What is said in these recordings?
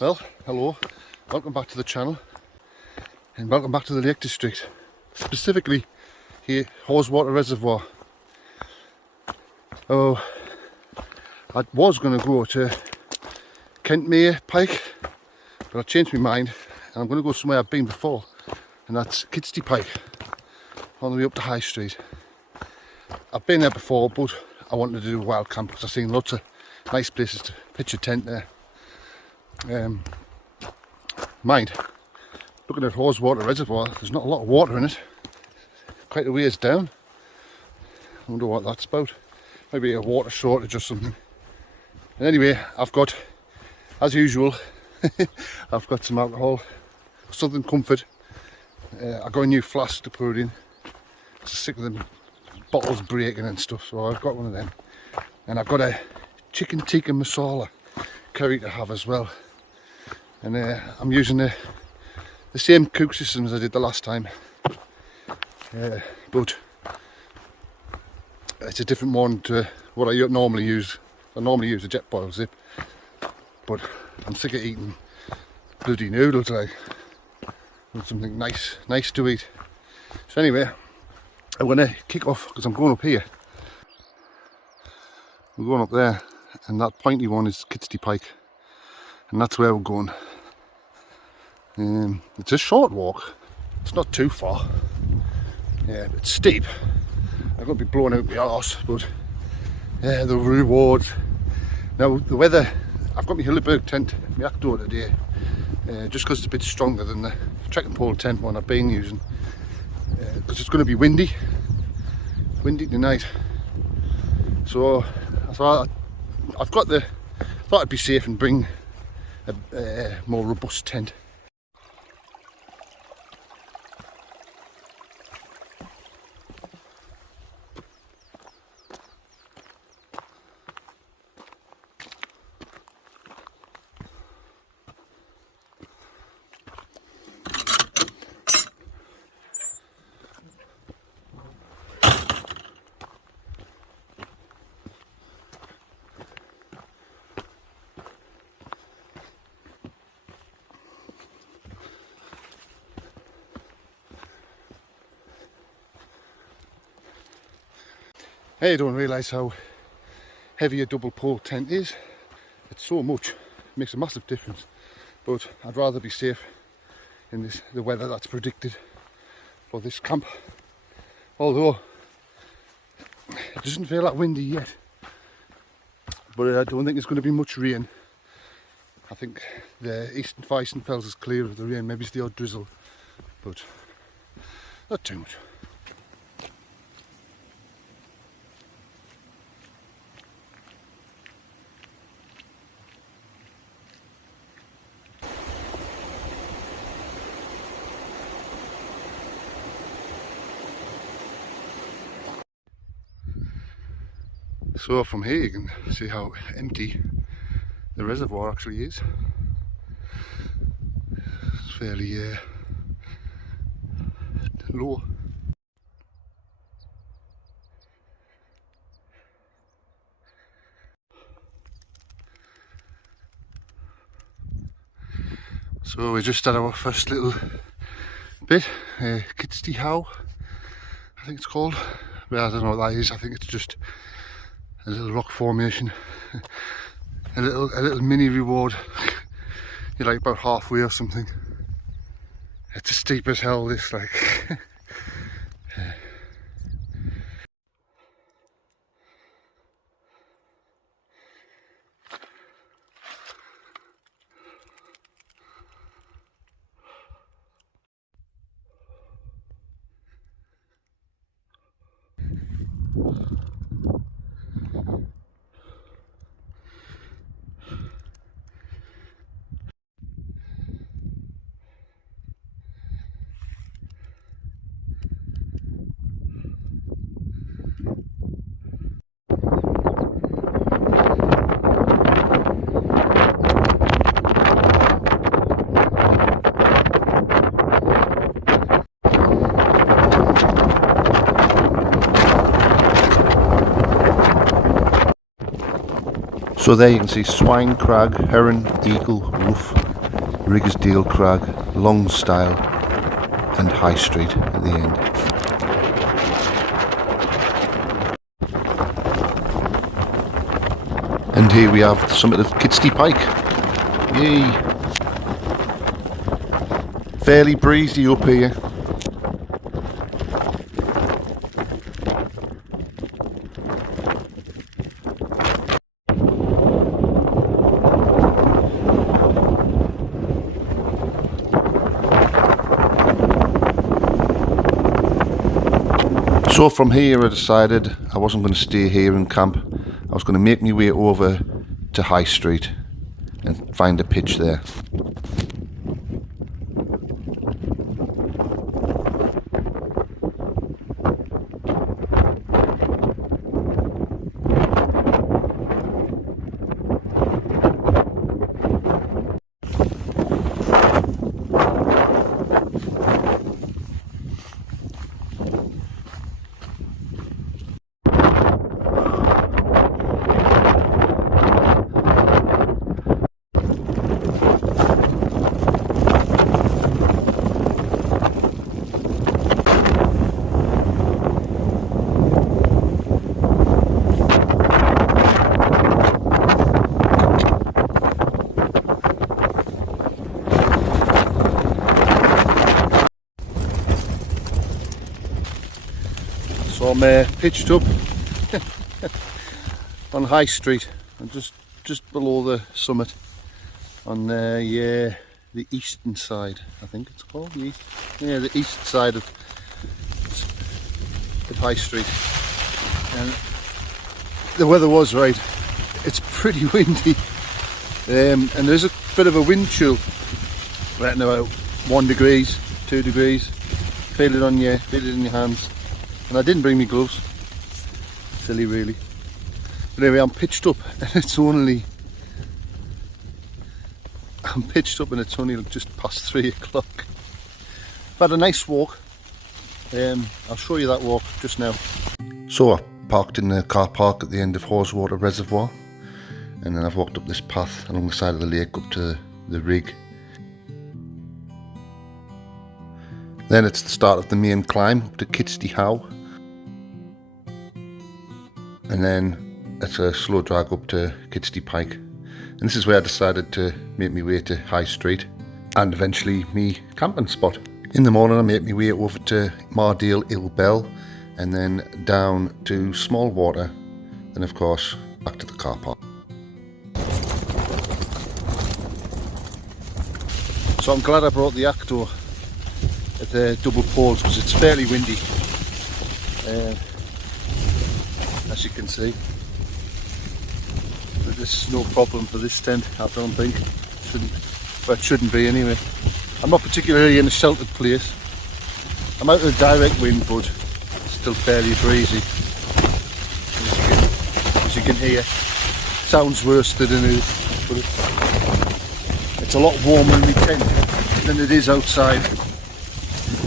Well, hello, welcome back to the channel and welcome back to the Lake District, specifically here, Haweswater Reservoir. Oh, I was going to go to Kidsty Pike, but I changed my mind and I'm going to go somewhere I've been before, and that's Kidsty Pike, on the way up to High Street. I've been there before, but I wanted to do a wild camp because I've seen lots of nice places to pitch a tent there. Mind, looking at Haweswater Reservoir, there's not a lot of water in it, quite a ways down. I wonder what that's about. Maybe a water shortage or something. And anyway, I've got, as usual, I've got some alcohol, Southern Comfort. I got a new flask to put it in. I'm sick of them bottles breaking and stuff, so I've got one of them. And I've got a chicken tikka masala curry to have as well. And I'm using the same cook system as I did the last time, but it's a different one to what I normally use. I normally use a jet boil zip, but I'm sick of eating bloody noodles. I want something nice to eat. So anyway, I'm going to kick off because I'm going up here. We're going up there, and that pointy one is Kidsty Pike, and that's where we're going. It's a short walk, it's not too far. Yeah, it's steep. I'm going to be blowing out my arse, but yeah, the rewards. Now the weather, I've got my Hilleberg tent, my outdoor today, just because it's a bit stronger than the trekking pole tent one I've been using, because it's going to be windy tonight. So I thought I'd be safe and bring a more robust tent. I don't realise how heavy a double pole tent is. It's so much, it makes a massive difference. But I'd rather be safe in the weather that's predicted for this camp. Although it doesn't feel that windy yet, but I don't think it's going to be much rain. I think the eastern Feisten Fells is clear of the rain, maybe it's the odd drizzle, but not too much. So from here you can see how empty the reservoir actually is. It's fairly low. So we just had our first little bit, Kidsty How, I think it's called. But I don't know what that is. I think it's just a little rock formation. a little mini reward. You're like about halfway or something. It's as steep as hell, this, like. So there you can see Swine Crag, Heron, Eagle, Wolf, Riggersdale Crag, Long Style and High Street at the end. And here we have the summit of Kidsty Pike. Yay! Fairly breezy up here. So from here I decided I wasn't going to stay here and camp. I was going to make my way over to High Street and find a pitch there. So I'm pitched up on High Street. I'm just below the summit on the eastern side, I think it's called. The east side of High Street. And the weather was right. It's pretty windy, and there's a bit of a wind chill. Right now, about 1 degree, 2 degrees. Feel it in your hands. And I didn't bring me gloves. Silly, really. But anyway, I'm pitched up, and it's only just past 3 o'clock. I've had a nice walk. I'll show you that walk just now. So I parked in the car park at the end of Haweswater Reservoir, and then I've walked up this path along the side of the lake up to the rig. Then it's the start of the main climb up to Kidsty Howe, and then it's a slow drag up to Kidsty Pike. And this is where I decided to make my way to High Street and eventually me camping spot. In the morning I make my way over to Mardale Ill Bell and then down to Smallwater, and of course back to the car park. So I'm glad I brought the Acto at the double poles because it's fairly windy, as you can see. But this is no problem for this tent, I don't think. It shouldn't be anyway. I'm not particularly in a sheltered place. I'm out of the direct wind, but it's still fairly breezy. As you can hear, it sounds worse than it is, but it's a lot warmer in my tent than it is outside.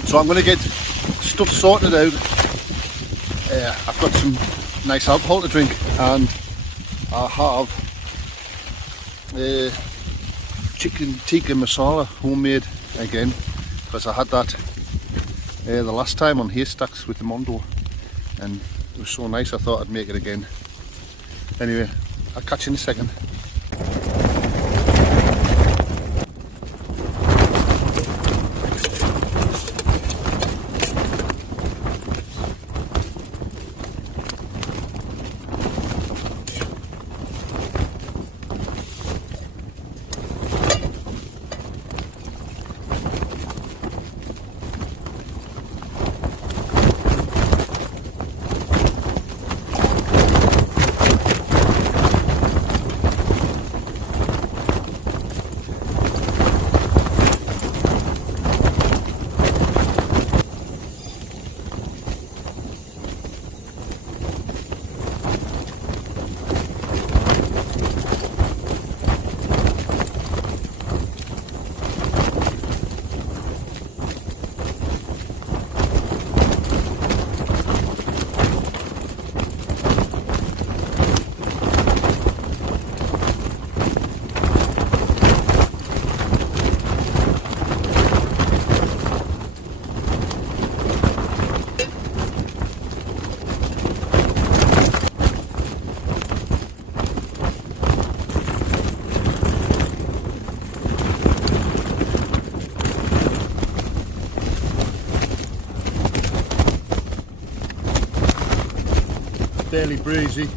So I'm going to get stuff sorted out. I've got some nice alcohol to drink, and I have chicken tikka masala, homemade again, because I had that the last time on Haystacks with the Mondo, and it was so nice I thought I'd make it again. Anyway, I'll catch you in a second. fairly breezy.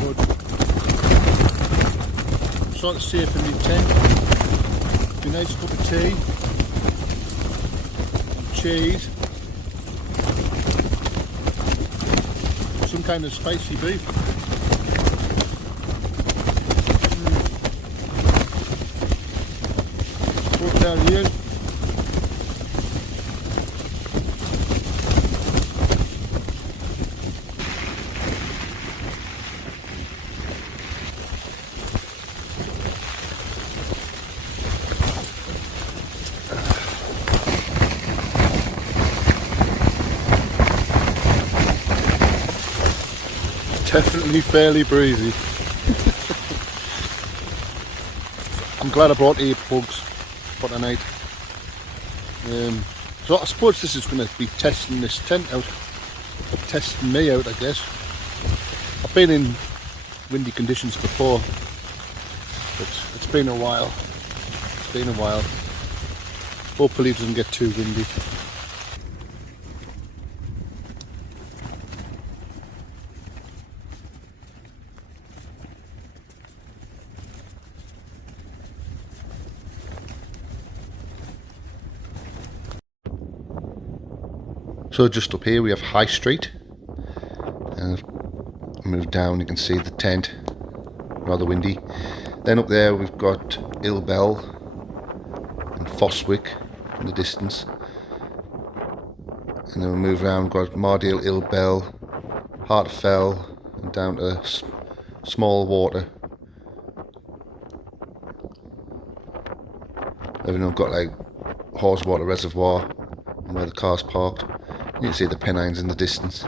But I'm sort of safe in my tent. Be a nice cup of tea, cheese, some kind of spicy beef. Walk down here. Definitely fairly breezy. I'm glad I brought earplugs for tonight. So I suppose this is going to be testing this tent out, or testing me out, I guess. I've been in windy conditions before, but it's been a while. It's been a while. Hopefully it doesn't get too windy. So just up here we have High Street, and if I move down you can see the tent, rather windy. Then up there we've got Ilbel and Foswick in the distance, and then we move around, we've got Mardale, Ilbel, Hartfell, and down to Small Water. Then we've got like Haweswater Reservoir and where the car's parked. You can see the Pennines in the distance.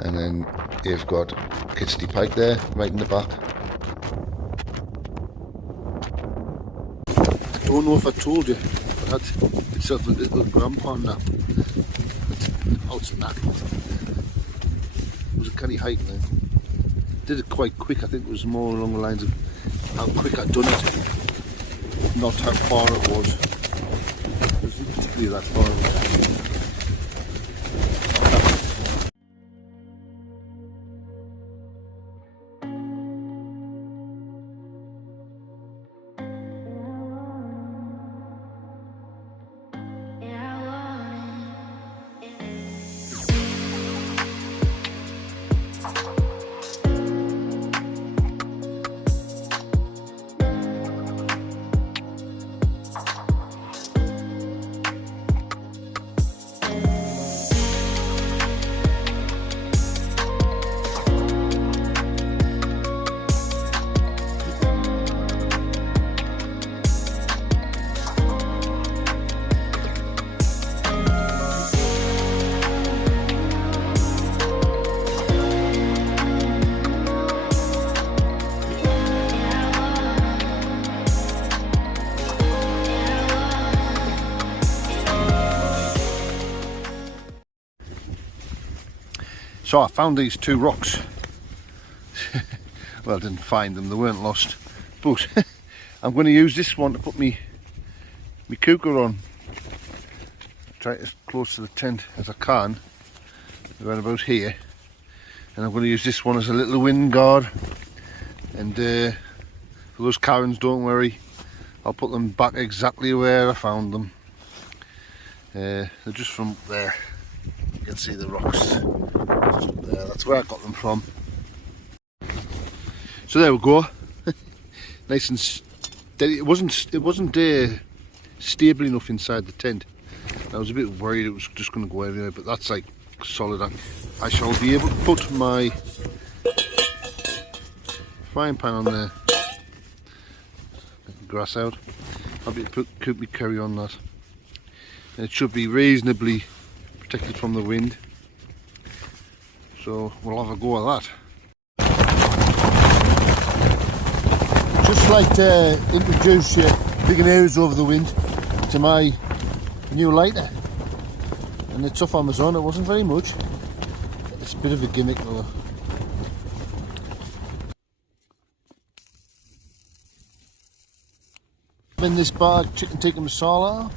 And then you've got Kidsty Pike there, right in the back. I don't know if I told you, but I had itself a little grandpa nap. Out snack. It was a canny hike then. Did it quite quick. I think it was more along the lines of how quick I'd done it, not how far it was. Particularly that far away. So I found these two rocks. Well, I didn't find them, they weren't lost. But I'm going to use this one to put me cooker on. Try it as close to the tent as I can. Around about here. And I'm going to use this one as a little wind guard. And for those Karens, don't worry. I'll put them back exactly where I found them. They're just from there. You can see the rocks just up there. That's where I got them from. So there we go. Nice and steady. It wasn't stable enough inside the tent. I was a bit worried it was just going to go everywhere, but that's like solid. I shall be able to put my frying pan on there. Get the grass out. I'll be able to cook my curry on that. And it should be reasonably protected from the wind, so we'll have a go at that. Just like to introduce you, big news over the wind, to my new lighter, and it's off Amazon. It wasn't very much, it's a bit of a gimmick though. In this bag chicken tikka masala,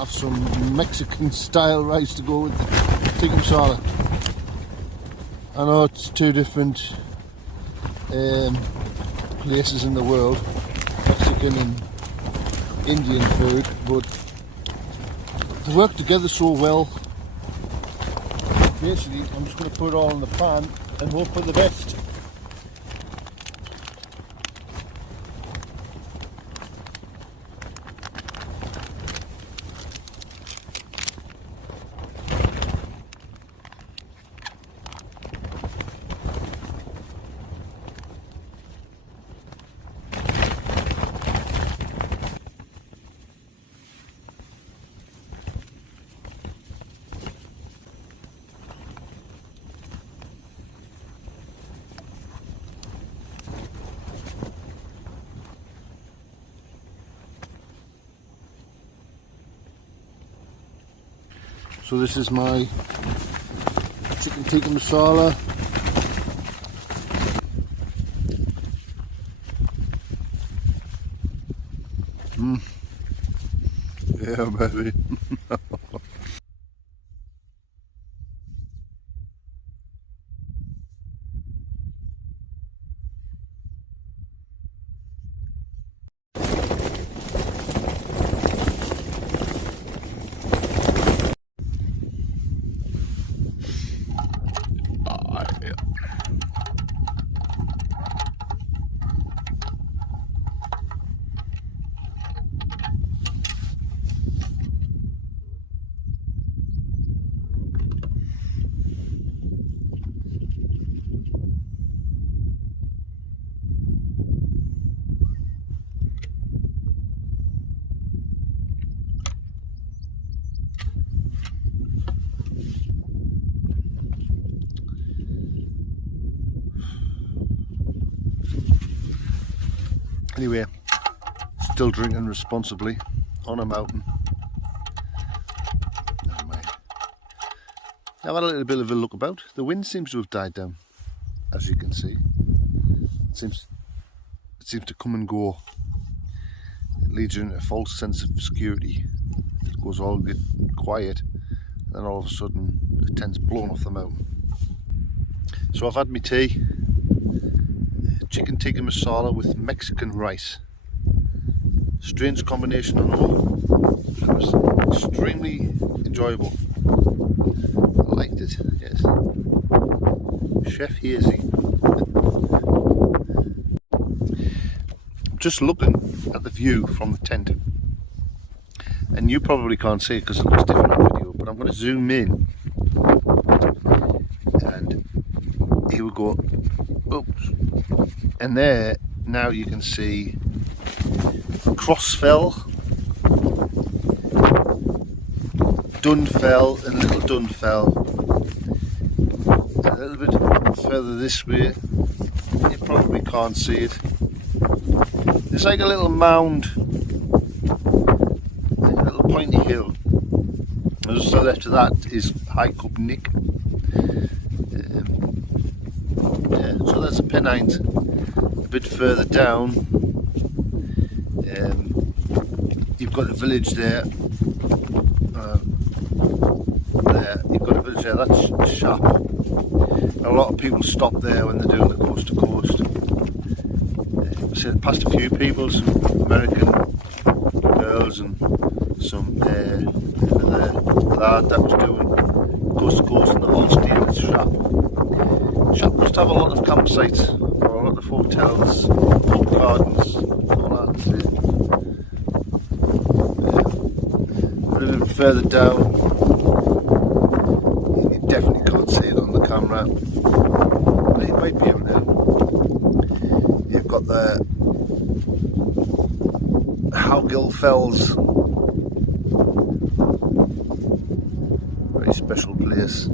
have some Mexican style rice to go with the tikka masala. I know it's two different places in the world, Mexican and Indian food, but they work together so well. Basically, I'm just going to put it all in the pan and hope for the best. So this is my chicken tikka masala. Yeah, baby. Anyway, still drinking responsibly on a mountain. Never mind. I've had a little bit of a look about. The wind seems to have died down, as you can see. It seems to come and go. It leads you into a false sense of security. It goes all get quiet, and then all of a sudden the tent's blown off the mountain. So I've had my tea. Chicken tikka masala with Mexican rice. Strange combination, I know. It was extremely enjoyable. I liked it, yes. Chef Hazy. I'm just looking at the view from the tent. And you probably can't see it because it looks different on video, but I'm going to zoom in. And here we go. Oops. And there, now you can see Crossfell, Dunfell and Little Dunfell. A little bit further this way, you probably can't see it. It's like a little mound, like a little pointy hill. And just to the left of that is High Cub Nick. Yeah, so that's the Pennines. A bit further down, you've got a village there. You've got a village there. That's Shap. A lot of people stop there when they're doing the coast to coast. So past a few people, some American girls and some another lad that was doing coast to coast in the Holstein at Shap. Shap must have a lot of campsites, or a lot of hotels, pub gardens, all that. A little bit further down, you definitely can't see it on the camera, but you might be able to. You've got the Howgill Fells, very special place.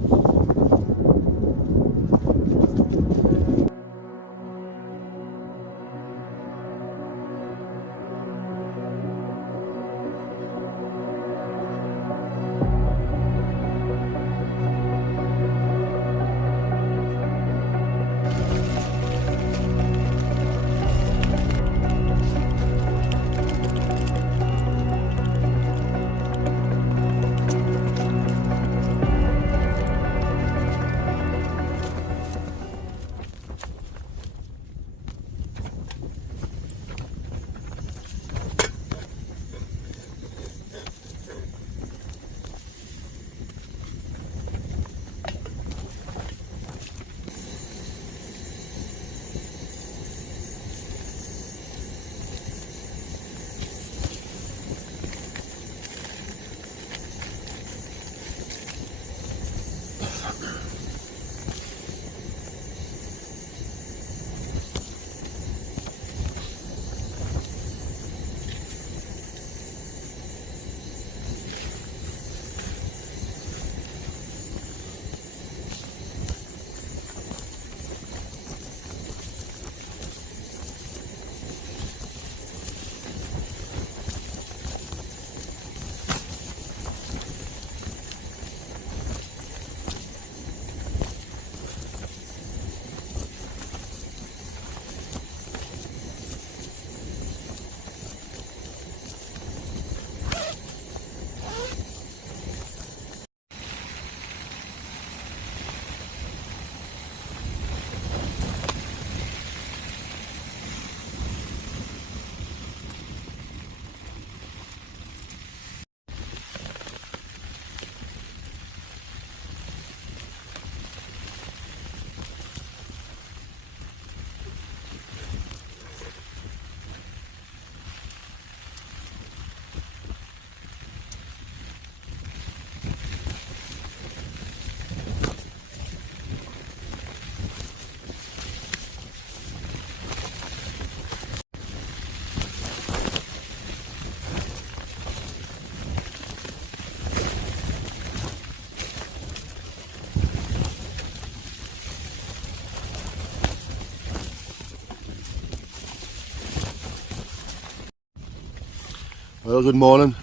Well, good morning.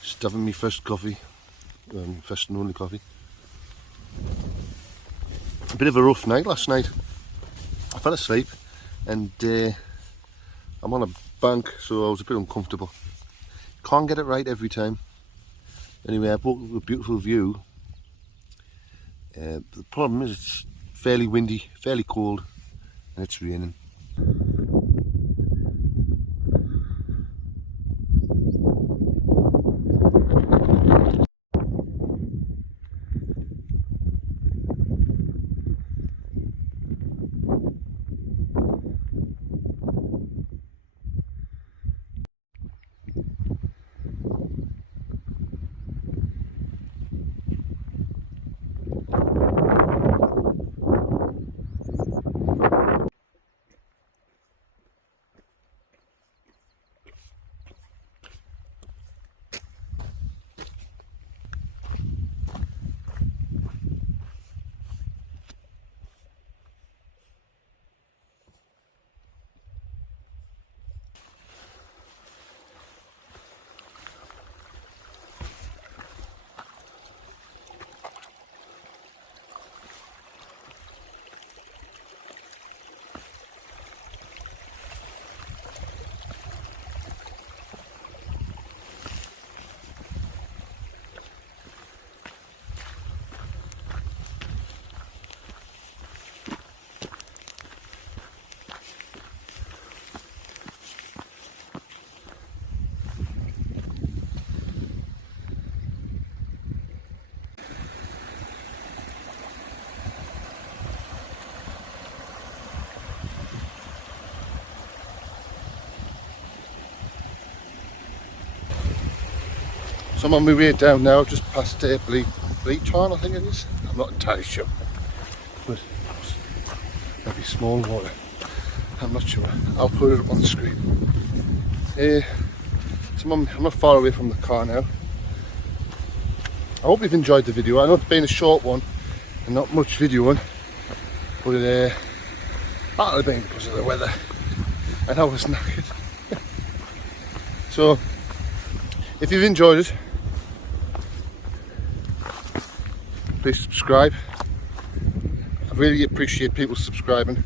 Just having my first coffee, first and only coffee. A bit of a rough night last night. I fell asleep and I'm on a bank, so I was a bit uncomfortable. Can't get it right every time. Anyway, I bought a beautiful view. The problem is it's fairly windy, fairly cold, and it's raining. So I'm on my way down now, just past Bleachorn, I think it is. I'm not entirely sure, but maybe small water. I'm not sure. I'll put it up on the screen. So I'm not far away from the car now. I hope you've enjoyed the video. I know it's been a short one and not much videoing, but that'll have been because of the weather and I was knackered. So if you've enjoyed it, please subscribe. I really appreciate people subscribing,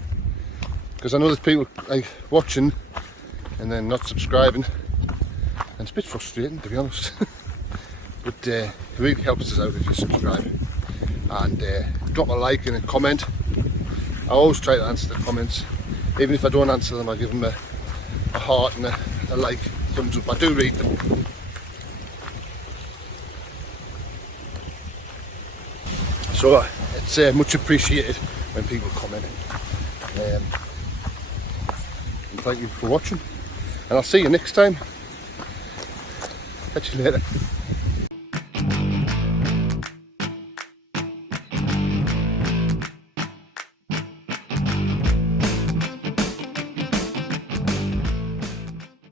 because I know there's people like watching and then not subscribing, and it's a bit frustrating, to be honest. But it really helps us out if you subscribe and drop a like and a comment. I always try to answer the comments. Even if I don't answer them, I give them a heart and a like, thumbs up. I do read them. So it's much appreciated when people comment. And thank you for watching, and I'll see you next time. Catch you later.